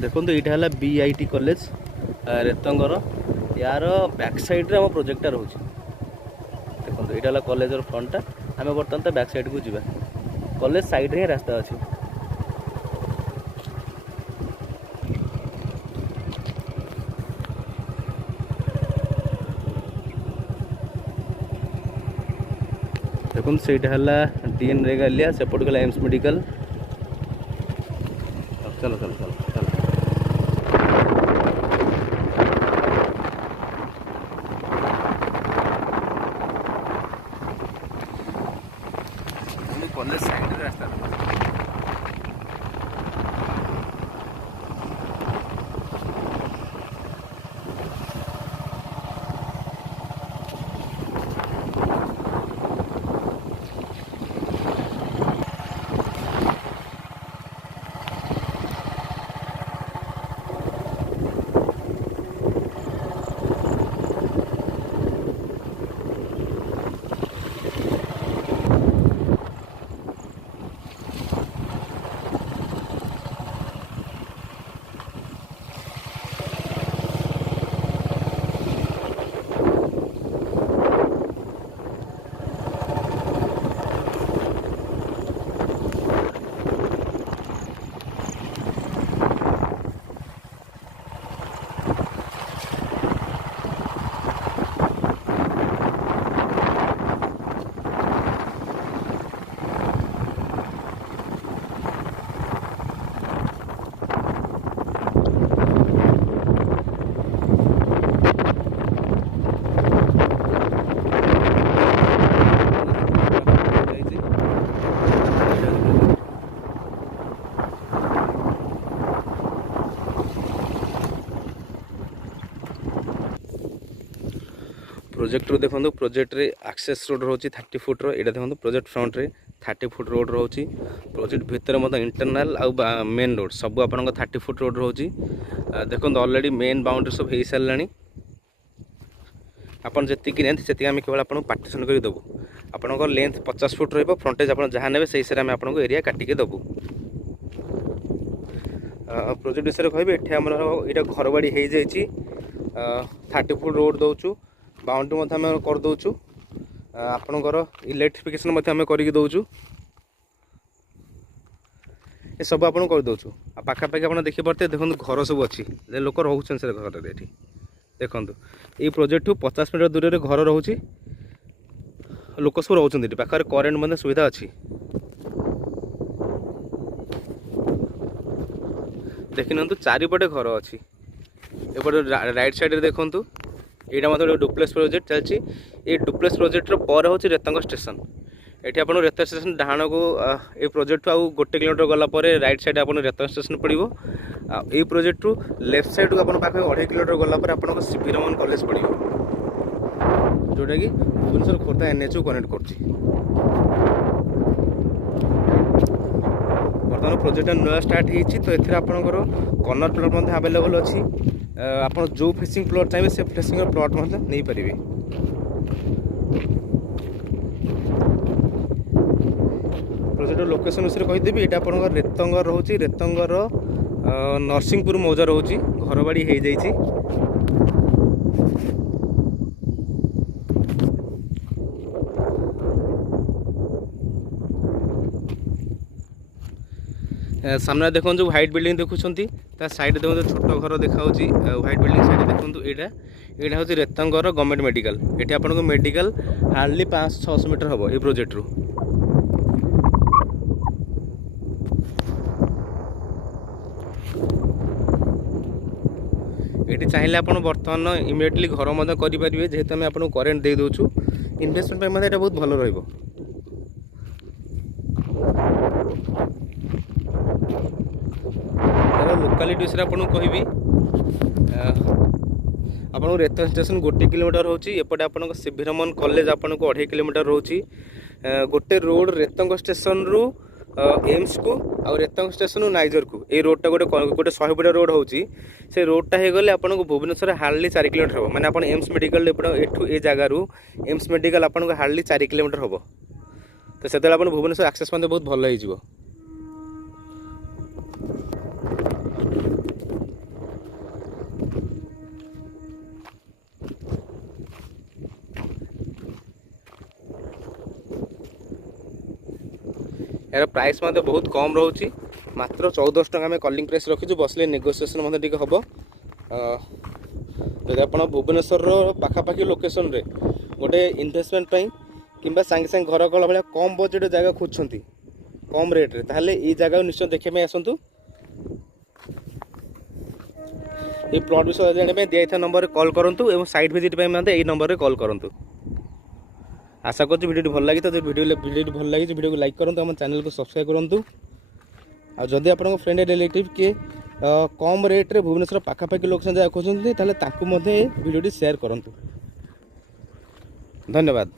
देखो यहाँ है BIT कॉलेज रेतंगर यार बैक साइड रे हम प्रोजेक्टा रोचे देखो यहाँ है कॉलेज फ्रंटा आम बर्तमान तो बैक साइड को जीवा कॉलेज साइड रे रास्ता अच्छी देखो सहीटा है DN रेगालिया सेपट गला एम्स मेडिकल चलो चलो चलो चलो कॉलेज साइड रास्ता प्रोजेक्ट रो देखो प्रोजेक्ट रे एक्सेस रोड रोची 30 फुट रो एटा देखो प्रोजेक्ट फ्रंट रे 30 फुट रोड रोची प्रोजेक्ट भितर मतलब इंटरनल आ मेन रोड सब आपन 30 फुट रोड रोची देखो ऑलरेडी मेन बाउंड्री सब हो सारानी आपन जति कि लेंथ सेति हम केवल आपन पार्टीशन कर देबू आपन लेंथ 50 फुट रहइबो फ्रंटेज आपन जहां नेबे सही से हम आपन एरिया काटी के देबू प्रोजेक्ट विषय कहबे एठे हमर एटा घरबाड़ी हो जाइछि 30 फुट रोड दउछु बाउंड्री मध्य आम कर दउछु आपनकर इलेक्ट्रिफिकेशन मध्य आम करिक दउछु ए सब आपन कर दउछु आ पाखा पाखी आपन देखि परते देखन घर सब अछि जे लोक रहउछन से घर रे एठी देखंतु ए प्रोजेक्ट टू 50 मीटर दूर रे घर रहउछि लोक सब रहउछन एठी पाखा रे करेंट मने सुविधा अछि देखिनंतु चारिपटे घर अछि एपटे राइट साइड रे देखंतु एटा मतलब डुप्लेक्स प्रोजेक्ट चलछि ए डुप्लेक्स प्रोजेक्ट रो पर होछि रेतंग स्टेशन एठी आपन रेतंग स्टेशन डाहाण को ए प्रोजेक्ट आउ 1 किलोमीटर गला परे राइट साइड आपन रेतंग स्टेशन पड़िबो ए प्रोजेक्ट रो लेफ्ट साइड को आपन पाखे 2.5 किलोमीटर गला परे आपन को सीपी रमन कॉलेज पड़िबो जोटा कि भुवनेश्वर खोर्धा NH कनेक्ट करछि बर्तमान प्रोजेक्ट नया स्टार्ट होती तो ये आपंकर कर्नर प्लॉट मध्य अवेलेबल अच्छी आप जो फेसिंग प्लॉट चाहिए से फेसिंग प्लॉट नहीं पारे प्रोजेक्ट लोकेशन विषय कहीदेवी ये आप रेतंगर रोचे रेतंगर नरसिंहपुर मौजा रोचे घरबाड़ी हो जाइए सामने देखो जो व्हाइट बिल्डिंग देखुंत साइड देखो छोट घर देखा व्हाइट बिल्डिंग साइड देखो यहाँ हूँ रेतंगर गवर्नमेंट मेडिकल ये आपको मेडिकल हार्डली 500-600 मीटर हम ये प्रोजेक्ट रू ये चाहिए आप बर्तमान इमिडिएटली घर करेंगे जेहेतु आम आपको करेन्ट दे दूँ इन्वेस्टमेंट ये बहुत भल रही लोकालिटी विषय आपको कहबी आपको रेतंग स्टेशन 1 किलोमीटर होची एपटे आपन सीवी रमन कॉलेज आपन को 2.5 किलोमीटर रोची गोटे रोड रेतंग स्टेशन रु एम्स को आ रेतंग स्टेशन रु नाइजर को ए रोडटा गोटे 100 फुट रोड होची से रोडटा हो गले आपन को भुवनेश्वर हार्डली 4 किलोमीटर हम माने आपन एम्स मेडिकल एठू ए जगह रु एम्स मेडिकल आपन को हार्डली 4 किलोमीटर हम तो से आपन भुवनेश्वर एक्सेस बहुत भल हो यार प्राइस बहुत कम रोचे मात्र 1400 टका आम कलिंग प्राइस रखीचु बसले नेगोसीएसन टी हम जब आप भुवनेश्वर पाखापाखि लोकेशन रे गोटे इनभेस्टमेंट कि सांगे सांगे घर कला भाया कम बजेट जगह खोजते कम रेट्रे ताहले ये जगह निश्चय देखा आसतु ये प्लॉट विषय जाना दिया नंबर कॉल करूँ और साइट विजिट यही नंबर कॉल करूँ। आशा कर वीडियो भल लगी तो वीडियो भल लगी वीडियो को लाइक करूँ आम चैनल को सब्सक्राइब करूँ आदि आप फ्रेंड रिलेटिव किए कम रेट्रे भुवनेश्वर पाखापाखि लोकेशन जगह खोजते वीडियो शेयर करूँ। धन्यवाद।